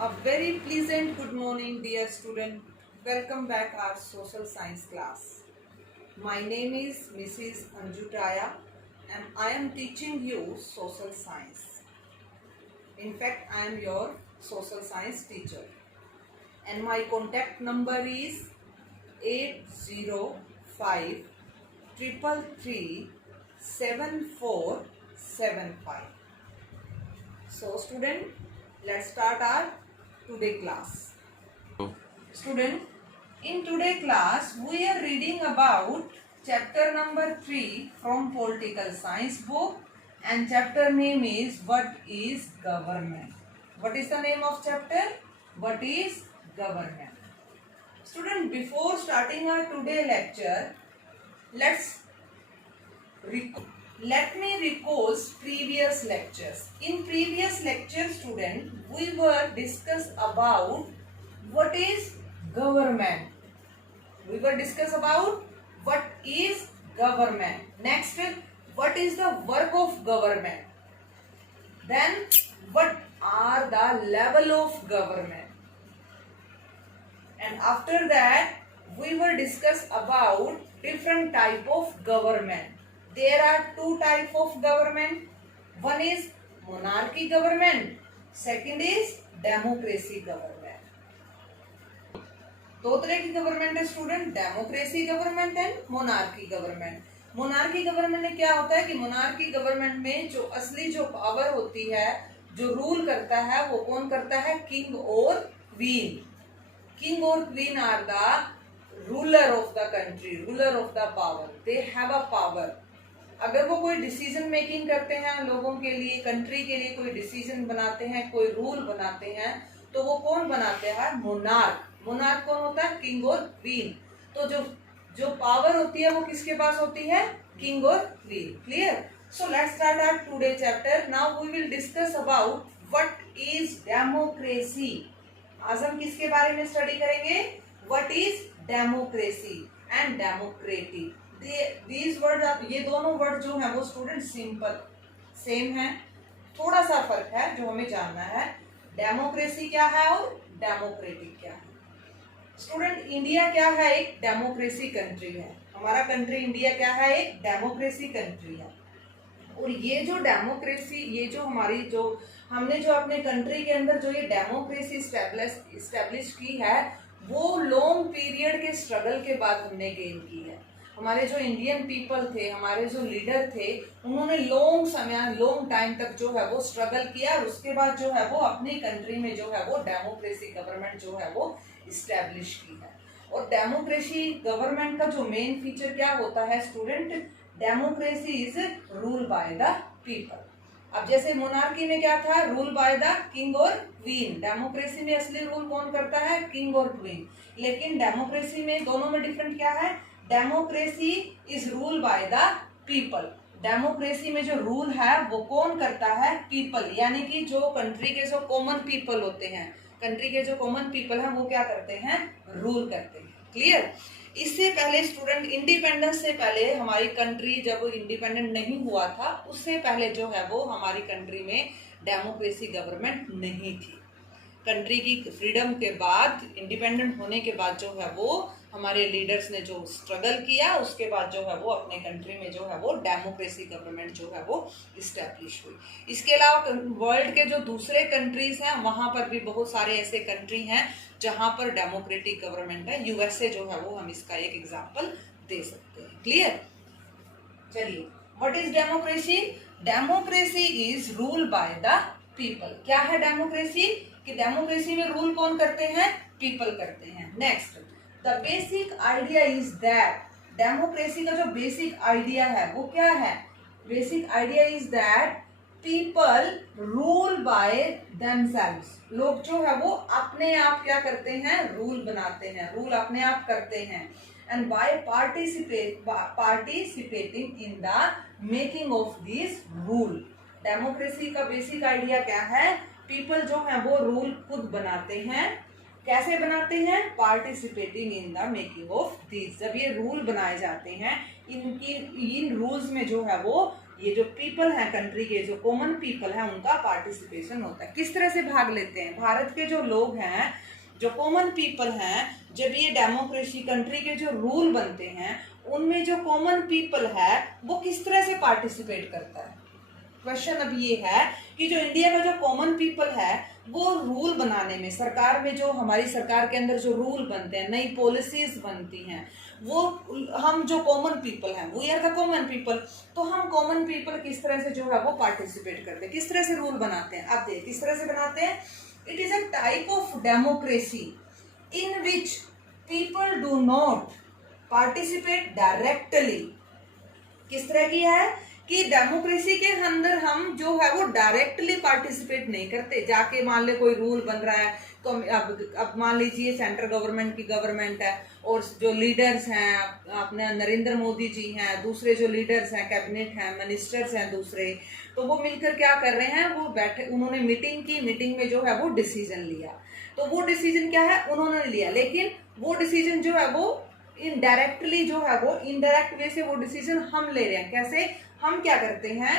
A very pleasant good morning, dear student. Welcome back our social science class. My name is Mrs. Anjutaya and I am teaching you social science. In fact, I am your social science teacher. And my contact number is 805 333 7475. So student, let's start our today class. Student, in today class we are reading about chapter number 3 from political science book, and chapter name is What is Government. What is the name of chapter? What is Government. Student, before starting our today lecture, let me recall previous lectures. In previous lecture, student, we were discuss about what is government. We will discuss about what is government. Next, what is the work of government. Then, what are the level of government. And after that, we will discuss about different type of government. There are two type of government. One is monarchy government. Second is democracy government. दो तरह की government है student, democracy government and monarchy government. Monarchy government में क्या होता है कि monarchy government में जो असली जो पावर होती है, जो रूल करता है, वो कौन करता है? किंग और क्वीन. किंग और queen are the ruler of the country, ruler of the power. They have a power. अगर वो कोई डिसीजन मेकिंग करते हैं लोगों के लिए, कंट्री के लिए कोई डिसीजन बनाते हैं, कोई रूल बनाते हैं, तो वो कौन बनाते हैं? मोनार्क. मोनार्क कौन होता है? किंग और क्वीन. तो जो पावर होती है वो किसके पास होती है? किंग और queen. Clear? So let's start our today chapter. Now we will discuss about what is democracy. आज हम किसके बारे में स्टडी करेंगे? What is democracy and democratic. These words are, ये दोनों वर्ड जो है वो स्टूडेंट सिंपल सेम है, थोड़ा सा फर्क है जो हमें जानना है. डेमोक्रेसी क्या है और डेमोक्रेटिक क्या है. स्टूडेंट, इंडिया क्या है? एक डेमोक्रेसी कंट्री है. हमारा कंट्री इंडिया क्या है? एक डेमोक्रेसी कंट्री है. और ये जो डेमोक्रेसी, ये जो हमारी जो हमने जो अपने कंट्री के अंदर जो ये डेमोक्रेसी इस्टेब्लिश की है, वो लॉन्ग पीरियड के स्ट्रगल के बाद हमने गेन की है. हमारे जो इंडियन पीपल थे, हमारे जो लीडर थे, उन्होंने लॉन्ग टाइम तक जो है वो स्ट्रगल किया और उसके बाद जो है वो अपनी कंट्री में जो है वो डेमोक्रेसी गवर्नमेंट जो है वो इस्टेब्लिश की है. और डेमोक्रेसी गवर्नमेंट का जो मेन फीचर क्या होता है student? Democracy is rule by the people. अब जैसे मोनार्की में क्या था? रूल बाय द किंग और क्वीन. डेमोक्रेसी में असली रूल कौन करता है? किंग और क्वीन. लेकिन डेमोक्रेसी में दोनों में डिफरेंट क्या है? Democracy is rule by the people. Democracy में जो रूल है वो कौन करता है? पीपल. यानी कि जो कंट्री के जो कॉमन पीपल होते हैं, कंट्री के जो कॉमन पीपल हैं वो क्या करते हैं? रूल करते हैं. क्लियर? इससे पहले स्टूडेंट, इंडिपेंडेंस से पहले हमारी कंट्री जब इंडिपेंडेंट नहीं हुआ था, उससे पहले जो है वो हमारी कंट्री में डेमोक्रेसी गवर्नमेंट नहीं थी. कंट्री की फ्रीडम के बाद, इंडिपेंडेंट होने के बाद जो है वो हमारे लीडर्स ने जो स्ट्रगल किया, उसके बाद जो है वो अपने कंट्री में जो है वो डेमोक्रेसी गवर्नमेंट जो है वो इस्टेब्लिश हुई. इसके अलावा वर्ल्ड के जो दूसरे कंट्रीज हैं वहां पर भी बहुत सारे ऐसे कंट्री हैं जहां पर डेमोक्रेटिक गवर्नमेंट है. यूएसए जो है वो हम इसका एक एग्जांपल दे सकते हैं. क्लियर? चलिए, what is democracy? Democracy is rule by the people. क्या है डेमोक्रेसी? कि डेमोक्रेसी में रूल कौन करते हैं? पीपल करते हैं. Next, the basic idea is that. Democracy का जो बेसिक आइडिया है वो क्या है? Basic idea is that people rule by themselves. लोग जो है वो अपने आप क्या करते हैं? रूल बनाते हैं, रूल अपने आप करते हैं. And by participating in the making of this rule. Democracy का बेसिक आइडिया क्या है? पीपल जो है वो रूल खुद बनाते हैं. कैसे बनाते हैं? Participating in the making of this. जब ये रूल बनाए जाते हैं, इन रूल्स में जो है वो ये जो पीपल हैं कंट्री के, जो कॉमन पीपल हैं, उनका पार्टिसिपेशन होता है। किस तरह से भाग लेते हैं? भारत के जो लोग हैं, जो कॉमन पीपल हैं, जब ये डेमोक्रेसी कंट्री के जो रूल बनते हैं उनमें जो कॉमन पीपल है वो किस तरह से पार्टिसिपेट करता है। क्वेश्चन अब ये है कि जो इंडिया का जो कॉमन पीपल है वो रूल बनाने में, सरकार में जो हमारी सरकार के अंदर जो रूल बनते हैं, नई पॉलिसीज बनती हैं, वो हम जो कॉमन पीपल हैं, वो यार का कॉमन पीपल, तो हम कॉमन पीपल किस तरह से जो है वो पार्टिसिपेट करते हैं, किस तरह से रूल बनाते हैं। आप देखिए किस तरह से बनाते हैं। It is a type of democracy in which people do not participate directly. किस तरह की है कि डेमोक्रेसी के अंदर हम जो है वो डायरेक्टली पार्टिसिपेट नहीं करते। जाके मान ले कोई रूल बन रहा है, तो अब मान लीजिए सेंट्रल गवर्नमेंट की गवर्नमेंट है और जो लीडर्स हैं अपने नरेंद्र मोदी जी हैं, दूसरे जो लीडर्स हैं, कैबिनेट हैं, मिनिस्टर्स हैं दूसरे, तो वो मिलकर क्या कर रहे हैं, वो बैठे, उन्होंने मीटिंग की, मीटिंग में जो है वो डिसीजन लिया। तो वो डिसीजन क्या है, उन्होंने लिया, लेकिन वो डिसीजन जो है वो इनडायरेक्टली जो है वो इनडायरेक्ट वे से वो डिसीजन हम ले रहे हैं। कैसे? हम क्या करते हैं,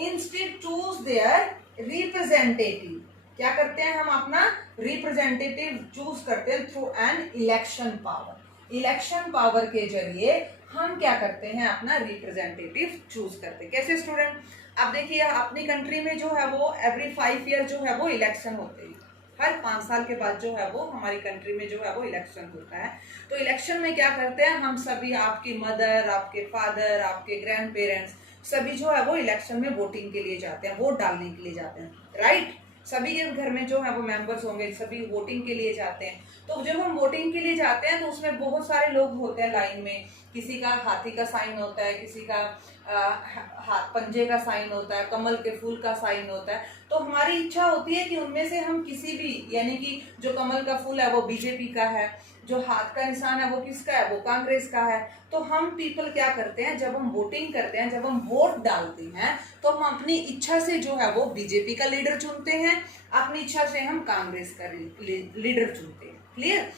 इंस्टेड चूज देयर रिप्रेजेंटेटिव। क्या करते हैं, हम अपना रिप्रेजेंटेटिव चूज करते हैं through an election power. Election power के जरिए हम क्या करते हैं, अपना रिप्रेजेंटेटिव चूज करते हैं। कैसे स्टूडेंट? अब देखिए अपनी कंट्री में जो है वो एवरी 5 ईयर जो है वो इलेक्शन होते हैं। हर 5 साल के बाद जो है वो हमारी कंट्री में जो है वो इलेक्शन होता है। तो इलेक्शन में क्या करते हैं, हम सभी, आपकी मदर, आपके फादर, आपके ग्रैंड पेरेंट्स, सभी जो है वो इलेक्शन में वोटिंग के लिए जाते हैं, वोट डालने के लिए जाते हैं, राइट। सभी के घर में जो है वो मेंबर्स होंगे, सभी वोटिंग के लिए जाते हैं। तो जब हम वोटिंग के लिए जाते हैं तो उसमें बहुत सारे लोग होते हैं लाइन में। किसी का हाथी का साइन होता है, किसी का पंजे का साइन होता है, कमल के फूल का साइन होता है। तो हमारी इच्छा होती है कि उनमें से हम किसी भी, यानी कि जो कमल का फूल है वो बीजेपी का है, जो हाथ का निशान है वो किसका है, वो कांग्रेस का है। तो हम पीपल क्या करते हैं, जब हम वोटिंग करते हैं, जब हम वोट डालते हैं, तो हम अपनी इच्छा से जो है वो बीजेपी का लीडर चुनते हैं, अपनी इच्छा से हम कांग्रेस का लीडर चुनते हैं। क्लियर?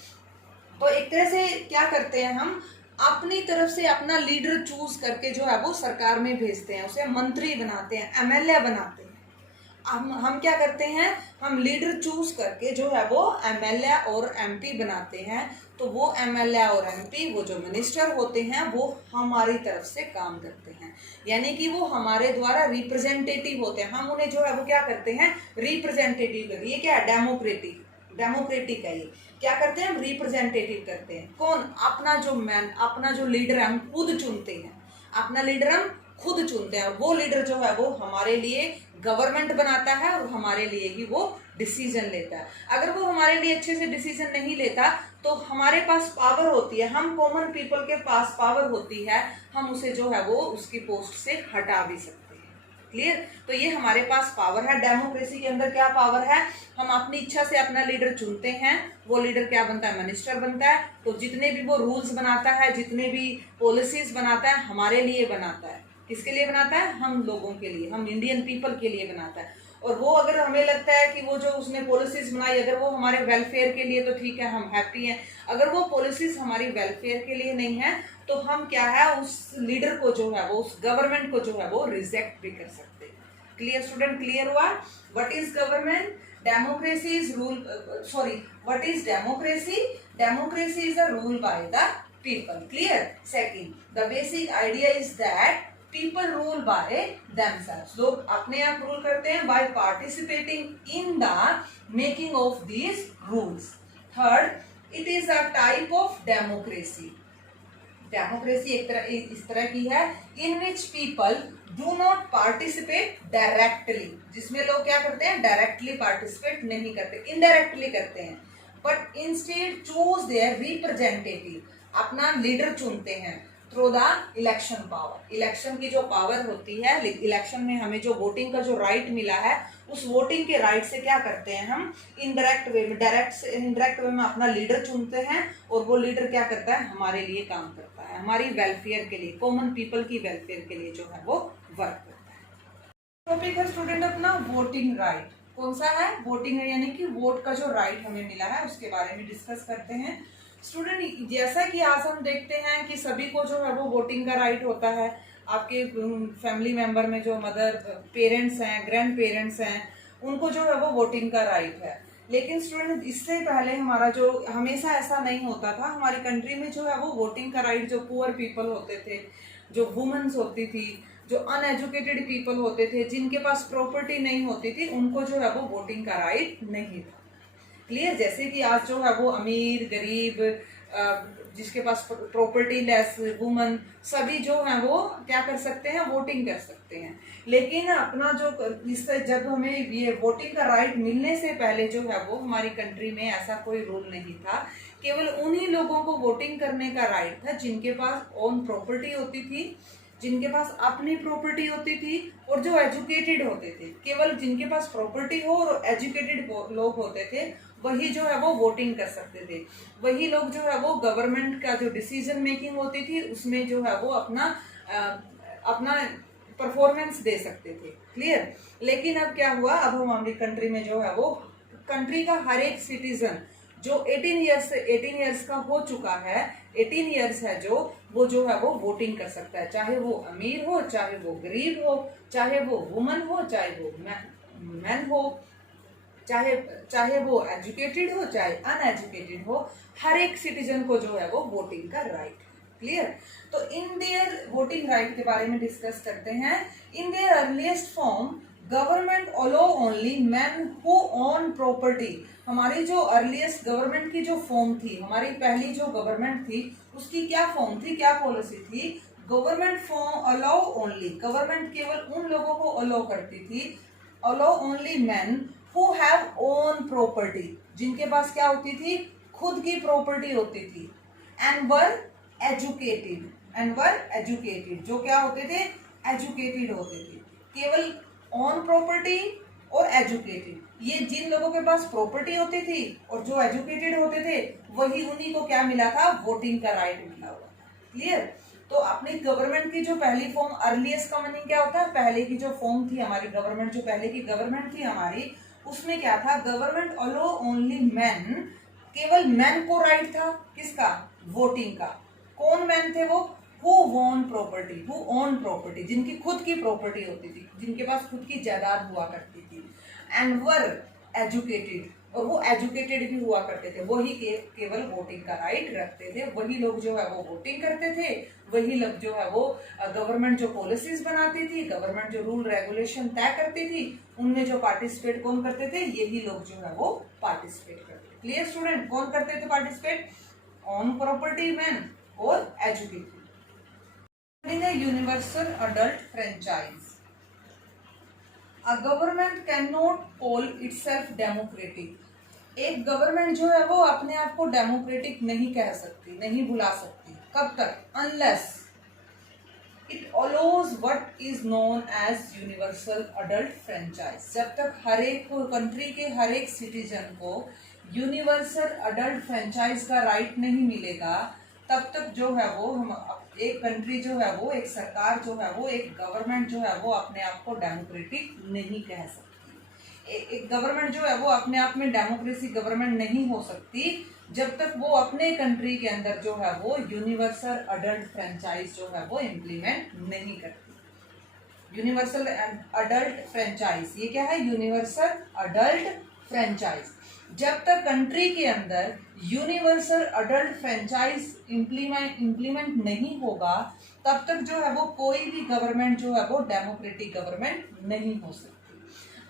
तो एक तरह से क्या करते हैं, हम अपनी तरफ से अपना लीडर चूज करके जो है वो सरकार में भेजते हैं, उसे मंत्री बनाते हैं, एमएलए बनाते हैं। हम क्या करते हैं, हम लीडर चूज करके जो है वो एमएलए और एमपी बनाते हैं। तो वो एमएलए और एमपी, वो जो मिनिस्टर होते हैं, वो हमारी तरफ से काम करते हैं, यानी कि वो हमारे द्वारा रिप्रेजेंटेटिव होते हैं। हम उन्हें जो है वो क्या करते हैं, रिप्रेजेंटेटिव करते हैं। ये क्या है, डेमोक्रेटिक है। ये क्या करते हैं, हम रिप्रेजेंटेटिव करते हैं। कौन? अपना जो लीडर है हम खुद चुनते हैं, अपना लीडर हम खुद चुनते हैं। और वो लीडर जो है वो हमारे लिए गवर्नमेंट बनाता है और हमारे लिए ही वो डिसीजन लेता है। अगर वो हमारे लिए अच्छे से डिसीजन नहीं लेता तो हमारे पास पावर होती है, हम कॉमन पीपल के पास पावर होती है, हम उसे जो है वो उसकी पोस्ट से हटा भी सकते हैं। क्लियर? तो ये हमारे पास पावर है। डेमोक्रेसी के अंदर क्या पावर है, हम अपनी इच्छा से अपना लीडर चुनते हैं। वो लीडर क्या बनता है, मिनिस्टर बनता है। तो जितने भी वो रूल्स बनाता है, जितने भी पॉलिसीज बनाता है, हमारे लिए बनाता है। किसके लिए बनाता है, हम लोगों के लिए, हम इंडियन पीपल के लिए बनाता है। और वो अगर हमें लगता है कि वो जो उसने पॉलिसीज बनाई, अगर वो हमारे वेलफेयर के लिए, तो ठीक है, हम हैप्पी हैं। अगर वो पॉलिसीज हमारी वेलफेयर के लिए नहीं है तो हम क्या है, उस लीडर को जो है वो, उस गवर्नमेंट को जो है वो रिजेक्ट भी कर सकते हैं। Clear student? क्लियर हुआ? What is government? Democracy is rule, sorry, what is democracy? Democracy is a rule by the people. Clear? Second, the basic idea is that people rule by themselves. लोग अपने आप rule करते हैं by participating in the making of these rules. Third, it is a type of democracy. Democracy एक तरह इस तरह की है in which people do not participate directly, जिसमें लोग क्या करते हैं, डायरेक्टली पार्टिसिपेट नहीं करते, इनडायरेक्टली करते हैं, but instead choose their representative, अपना लीडर चुनते हैं through the election power. Election की जो पावर होती है, इलेक्शन में हमें जो वोटिंग का जो राइट मिला है, उस वोटिंग के राइट से क्या करते हैं, हम इनडायरेक्ट वे में, इनडायरेक्ट वे में अपना लीडर चुनते हैं। और वो लीडर क्या करता है, हमारे लिए काम करता है, हमारी वेलफेयर के लिए, कॉमन पीपल की वेलफेयर के लिए जो है वो वर्क करता है। टॉपिक है स्टूडेंट अपना वोटिंग राइट। कौन सा है, वोटिंग है, यानी कि वोट का जो राइट हमें मिला है उसके बारे में डिस्कस करते हैं। स्टूडेंट, जैसा कि आज हम देखते हैं कि सभी को जो है वो वोटिंग का राइट होता है, आपके फैमिली मेंबर में जो मदर पेरेंट्स हैं, ग्रैंड पेरेंट्स हैं, उनको जो है वो वोटिंग का राइट है। लेकिन स्टूडेंट इससे पहले हमारा जो हमेशा ऐसा नहीं होता था, हमारी कंट्री में जो है वो वोटिंग का राइट जो पुअर पीपल होते थे, जो वुमेन्स होती थी, जो अनएजुकेटेड पीपल होते थे, जिनके पास प्रॉपर्टी नहीं होती थी, उनको जो है वो वोटिंग का राइट नहीं था। क्लियर? जैसे कि आज जो है वो अमीर गरीब जिसके पास प्रॉपर्टी लेस वुमन सभी जो है वो क्या कर सकते हैं, वोटिंग कर सकते हैं। लेकिन अपना जो इससे जब हमें ये वोटिंग का राइट मिलने से पहले जो है वो हमारी कंट्री में ऐसा कोई रूल नहीं था। केवल उन्हीं लोगों को वोटिंग करने का राइट था जिनके पास ओन प्रॉपर्टी होती थी, जिनके पास अपनी प्रॉपर्टी होती थी और जो एजुकेटेड होते थे। केवल जिनके पास प्रॉपर्टी हो और एजुकेटेड लोग होते थे वही जो है वो वोटिंग कर सकते थे। वही लोग जो है वो गवर्नमेंट का जो डिसीजन मेकिंग होती थी उसमें जो है वो अपना परफॉर्मेंस दे सकते थे। क्लियर? लेकिन अब क्या हुआ, अब हमारी कंट्री में जो है वो कंट्री का हर एक सिटीजन जो 18 ईयर्स का हो चुका है, 18 ईयर्स है वो जो है वो वोटिंग कर सकता है। चाहे वो अमीर हो, चाहे वो गरीब हो, चाहे वो वुमन हो, चाहे वो मैन हो, चाहे वो एजुकेटेड हो, चाहे अनएजुकेटेड हो, हर एक सिटीजन को जो है वो वोटिंग का राइट है। क्लियर? तो इन देयर वोटिंग राइट के बारे में डिस्कस करते हैं। In their earliest form government allow only man who own property. हमारी जो अर्लीस्ट गवर्नमेंट की जो फॉर्म थी, हमारी पहली जो गवर्नमेंट थी उसकी क्या फॉर्म थी, क्या पॉलिसी थी? Government form allow only, government केवल उन लोगों को अलाउ करती थी, allow only man who have own property, जिनके पास क्या होती थी, खुद की प्रॉपर्टी होती थी, एंड वर एजुकेटेड, जो क्या होते थे, एजुकेटेड होते थे। केवल ऑन प्रॉपर्टी और एजुकेटेड, ये जिन लोगों के पास प्रॉपर्टी होती थी और जो एजुकेटेड होते थे वही उन्हीं को क्या मिला था, वोटिंग का राइट मिला हुआ। क्लियर? तो अपनी गवर्नमेंट की जो पहली फॉर्म, अर्लीस्ट का मीनिंग क्या होता है, पहले की जो फॉर्म थी हमारी गवर्नमेंट, जो पहले की गवर्नमेंट थी हमारी, उसमें क्या था, गवर्नमेंट अलो ओनली मैन, केवल मैन को राइट था किसका, वोटिंग का। कौन मैन थे वो, हु ओन प्रॉपर्टी, जिनकी खुद की प्रॉपर्टी होती थी, जिनके पास खुद की जायदाद हुआ करती थी, एंड वर एजुकेटेड, और वो एजुकेटेड भी हुआ करते थे, वही केवल वोटिंग का राइट रखते थे। वही लोग जो है वो वोटिंग करते थे, वही लोग जो है वो गवर्नमेंट जो पॉलिसीज बनाती थी, गवर्नमेंट जो रूल रेगुलेशन तय करती थी, उनमें जो पार्टिसिपेट कौन करते थे, यही लोग जो है वो पार्टिसिपेट करते थे। Clear student? कौन करते थे पार्टिसिपेट, ऑन प्रॉपर्टी मैन और educated. Universal adult franchise, a government can not call itself democratic. एक गवर्नमेंट जो है वो अपने आप को डेमोक्रेटिक नहीं कह सकती, नहीं बुला सकती। कब तक? Unless it allows what is known as universal adult franchise. जब तक हर एक कंट्री के हर एक सिटीजन को यूनिवर्सल अडल्ट फ्रेंचाइज का राइट नहीं मिलेगा, तब तक जो है वो हम एक कंट्री जो है वो, एक सरकार जो है वो, एक गवर्नमेंट जो है वो अपने आप को डेमोक्रेटिक नहीं कह सकती। एक गवर्नमेंट जो है वो अपने आप में डेमोक्रेसी गवर्नमेंट नहीं हो सकती जब तक वो अपने कंट्री के अंदर जो है वो यूनिवर्सल अडल्ट फ्रेंचाइज जो है वो इम्प्लीमेंट नहीं करती। यूनिवर्सल अडल्ट फ्रेंचाइज, ये क्या है, यूनिवर्सल अडल्ट फ्रेंचाइज। जब तक कंट्री के अंदर यूनिवर्सल अडल्ट फ्रेंचाइज इम्प्लीमेंट नहीं होगा, तब तक जो है वो कोई भी गवर्नमेंट जो है वो डेमोक्रेटिक गवर्नमेंट नहीं हो सकती।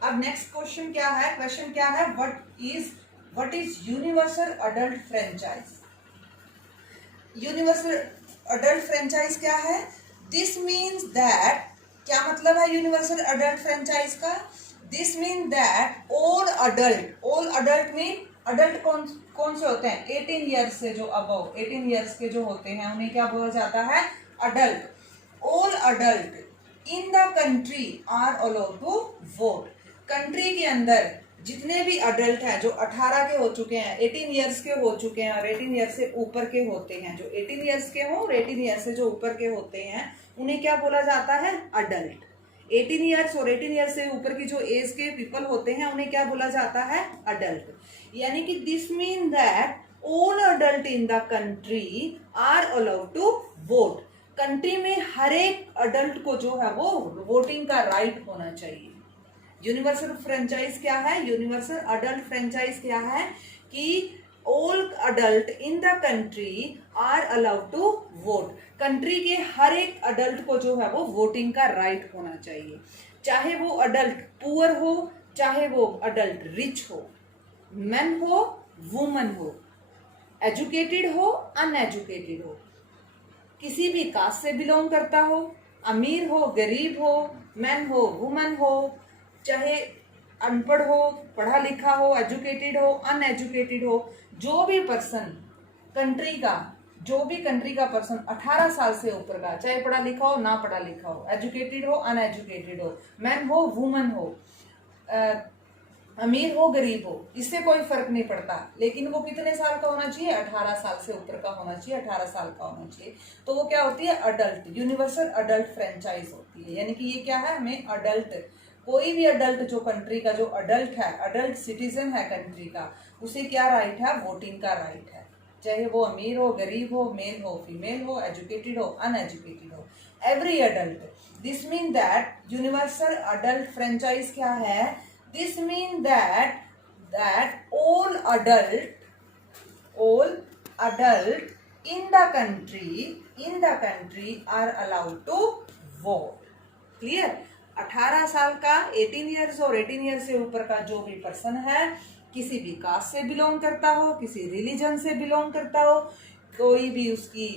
अब नेक्स्ट क्वेश्चन क्या है, क्वेश्चन क्या है, what is universal adult franchise. Universal adult franchise क्या है? दिस मीन्स दैट, क्या मतलब है यूनिवर्सल अडल्ट फ्रेंचाइज का? This mean that all adult mean, adult कौन से होते हैं, 18 ईयर्स से जो अबव 18 ईयर्स के जो होते हैं उन्हें क्या बोला जाता है, adult. All adult in the country are allowed to vote. Country के अंदर जितने भी अडल्ट हैं जो 18 के हो चुके हैं, 18 ईयर्स के हो चुके हैं और 18 ईयर्स से ऊपर के होते हैं, जो 18 ईयर्स के हों और 18 ईयर्स से जो ऊपर के होते हैं, उन्हें क्या बोला जाता है, अडल्ट। 18 ईयर्स और 18 ईयर्स से ऊपर की जो एज के पीपल होते हैं उन्हें क्या बोला जाता है, अडल्ट। यानी कि this mean that all adult in the country are allowed to vote. Country में हर एक अडल्ट को जो है वो वोटिंग का राइट होना चाहिए। यूनिवर्सल फ्रेंचाइज क्या है? यूनिवर्सल अडल्ट फ्रेंचाइज क्या है कि all adult in the country are allowed to vote. Country के हर एक अडल्ट को जो है वो वोटिंग का राइट होना चाहिए, चाहे वो अडल्ट पुअर हो, चाहे वो अडल्ट रिच हो, मेन हो, वुमन हो, एजुकेटेड हो, अनएजुकेटेड हो, किसी भी कास्ट से बिलोंग करता हो, अमीर हो, गरीब हो, मैन हो, वुमन हो, चाहे अनपढ़ हो, पढ़ा लिखा हो, एजुकेटेड हो, अनएजुकेटेड हो, जो भी पर्सन कंट्री का पर्सन 18 साल से ऊपर का, चाहे पढ़ा लिखा हो, ना पढ़ा लिखा हो, एजुकेटेड हो, अनएजुकेटेड हो, मैन हो, वुमन हो, अमीर हो, गरीब हो, इससे कोई फर्क नहीं पड़ता, लेकिन वो कितने साल का होना चाहिए? 18 साल से ऊपर का होना चाहिए, 18 साल का होना चाहिए। तो वो क्या होती है? अडल्ट, यूनिवर्सल अडल्ट फ्रेंचाइज होती है। यानी कि ये क्या है? हमें अडल्ट, कोई भी अडल्ट जो कंट्री का जो अडल्ट है, अडल्ट सिटीजन है कंट्री का, उसे क्या राइट है? वोटिंग का राइट है, चाहे वो अमीर हो, गरीब हो, मेल हो, फीमेल हो, एजुकेटेड हो, अनएजुकेटेड हो, every adult. This mean that universal adult franchise क्या है? This means that all adult in the country are allowed to vote. Clear? 18 साल का, 18 ईयर्स और 18 ईयर्स से ऊपर का जो भी पर्सन है, किसी भी कास्ट से बिलोंग करता हो, किसी रिलीजन से बिलोंग करता हो, कोई भी उसकी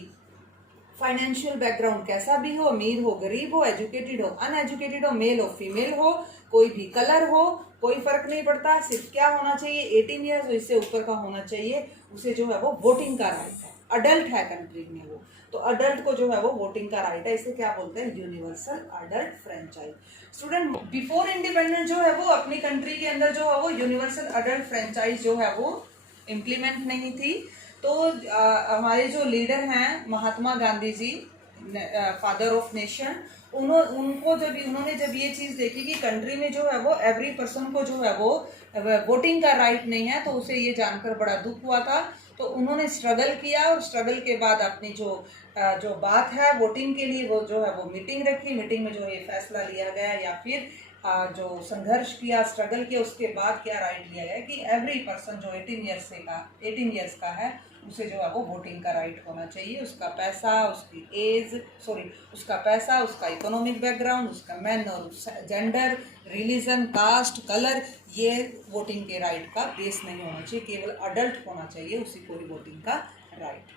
फाइनेंशियल बैकग्राउंड कैसा भी हो, अमीर हो, गरीब हो, एजुकेटेड हो, अनएजुकेटेड हो, मेल हो, फीमेल हो, कोई भी कलर हो, कोई फर्क नहीं पड़ता, सिर्फ क्या होना चाहिए? 18 ईयर्स और इससे ऊपर का होना चाहिए, उसे जो है वो वोटिंग का राइट है। अडल्ट है कंट्री में वो, तो अडल्ट को जो है वो वोटिंग का राइट है। इसे क्या बोलते हैं? Universal adult franchise. Student, before independence जो है वो अपनी कंट्री के अंदर जो है वो यूनिवर्सल अडल्ट फ्रेंचाइज जो है वो इम्प्लीमेंट नहीं थी। तो हमारे जो लीडर हैं Mahatma Gandhi ji, father of nation, उन्होंने जब ये चीज देखी कि कंट्री में जो है वो एवरी पर्सन को जो है वो वोटिंग का राइट नहीं है, तो उसे ये जानकर बड़ा दुख हुआ था। तो उन्होंने स्ट्रगल किया और स्ट्रगल के बाद अपनी जो बात है वोटिंग के लिए, वो जो है वो मीटिंग रखी। मीटिंग में जो ये फैसला लिया गया या फिर जो संघर्ष किया, स्ट्रगल किया, उसके बाद क्या राइट लिया गया कि एवरी पर्सन जो 18 ईयर्स का है, उसे जो है वो वोटिंग का राइट होना चाहिए। उसका पैसा, उसका इकोनॉमिक बैकग्राउंड, उसका मैन और जेंडर, रिलीजन, कास्ट, कलर, ये वोटिंग के राइट का बेस नहीं होना चाहिए। केवल अडल्ट होना चाहिए उसी को वोटिंग का राइट।